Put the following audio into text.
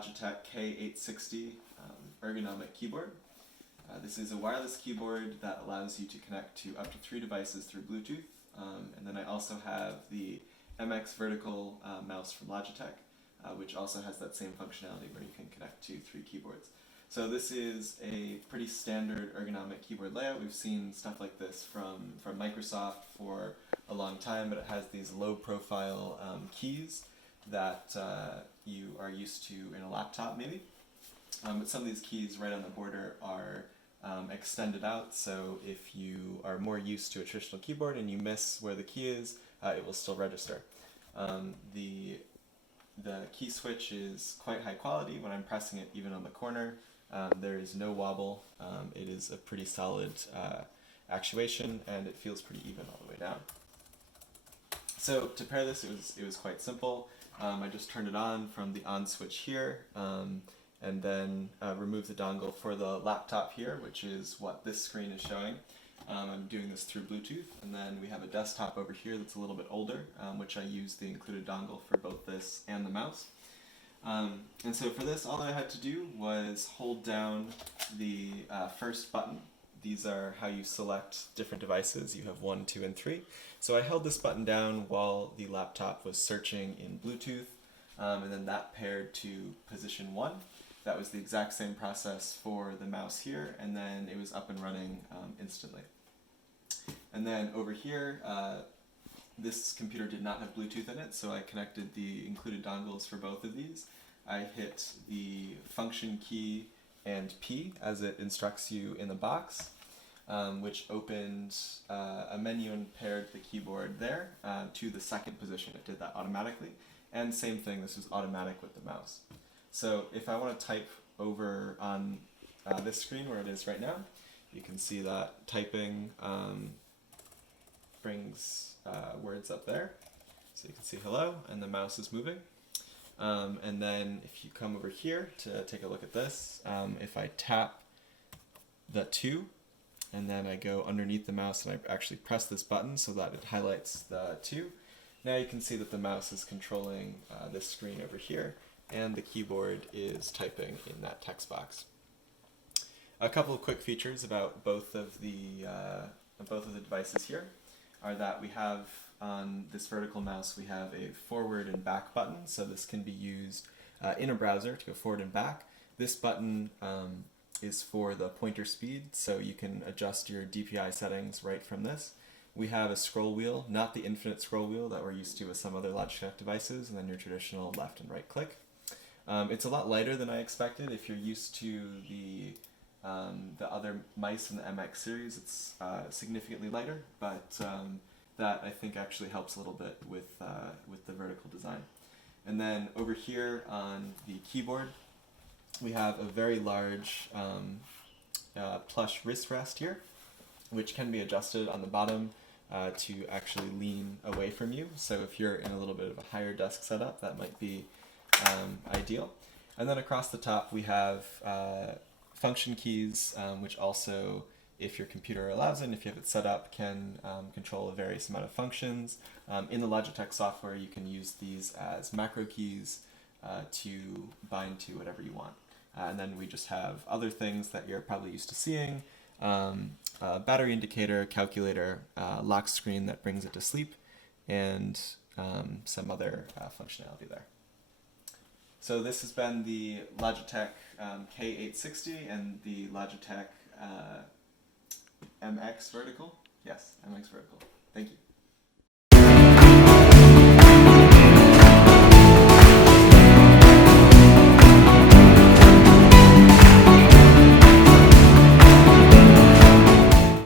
Logitech K860 ergonomic keyboard. This is a wireless keyboard that allows you to connect to up to 3 devices through Bluetooth. And then I also have the MX vertical mouse from Logitech, which also has that same functionality where you can connect to 3 keyboards. So this is a pretty standard ergonomic keyboard layout. We've seen stuff like this from Microsoft for a long time, but it has these low profile keys that you are used to in a laptop maybe. But some of these keys right on the border are extended out, so if you are more used to a traditional keyboard and you miss where the key is, it will still register. The key switch is quite high quality. When I'm pressing it even on the corner, there is no wobble. It is a pretty solid actuation, and it feels pretty even all the way down. So to pair this, it was quite simple. I just turned it on from the on switch here, and then remove the dongle for the laptop here, which is what this screen is showing. I'm doing this through Bluetooth, and then we have a desktop over here that's a little bit older, which I use the included dongle for both this and the mouse. And so for this, all I had to do was hold down the first button. These are how you select different devices. You have 1, 2, and 3. So I held this button down while the laptop was searching in Bluetooth, and then that paired to position 1. That was the exact same process for the mouse here, and then it was up and running instantly. And then over here, this computer did not have Bluetooth in it, so I connected the included dongles for both of these. I hit the function key and P as it instructs you in the box, which opened a menu and paired the keyboard there to the second position. It did that automatically. And same thing, this was automatic with the mouse. So if I want to type over on this screen where it is right now, you can see that typing brings words up there. So you can see hello, and the mouse is moving. And then if you come over here to take a look at this, if I tap the 2, and then I go underneath the mouse and I actually press this button so that it highlights the 2, now you can see that the mouse is controlling this screen over here, and the keyboard is typing in that text box. A couple of quick features about both of the devices here are that we have on this vertical mouse we have a forward and back button, so this can be used in a browser to go forward and back. This button is for the pointer speed, so you can adjust your DPI settings right from this. We have a scroll wheel, not the infinite scroll wheel that we're used to with some other Logitech devices, and then your traditional left and right click. It's a lot lighter than I expected. If you're used to the other mice in the MX series, it's significantly lighter, but that I think actually helps a little bit with the vertical design. And then over here on the keyboard, we have a very large plush wrist rest here, which can be adjusted on the bottom to actually lean away from you. So if you're in a little bit of a higher desk setup, that might be ideal. And then across the top we have function keys, which also, if your computer allows it and if you have it set up, can control a various amount of functions. In the Logitech software, you can use these as macro keys to bind to whatever you want. And then we just have other things that you're probably used to seeing. Battery indicator, calculator, lock screen that brings it to sleep, and some other functionality there. So this has been the Logitech K860 and the Logitech MX Vertical. Yes, MX Vertical. Thank you.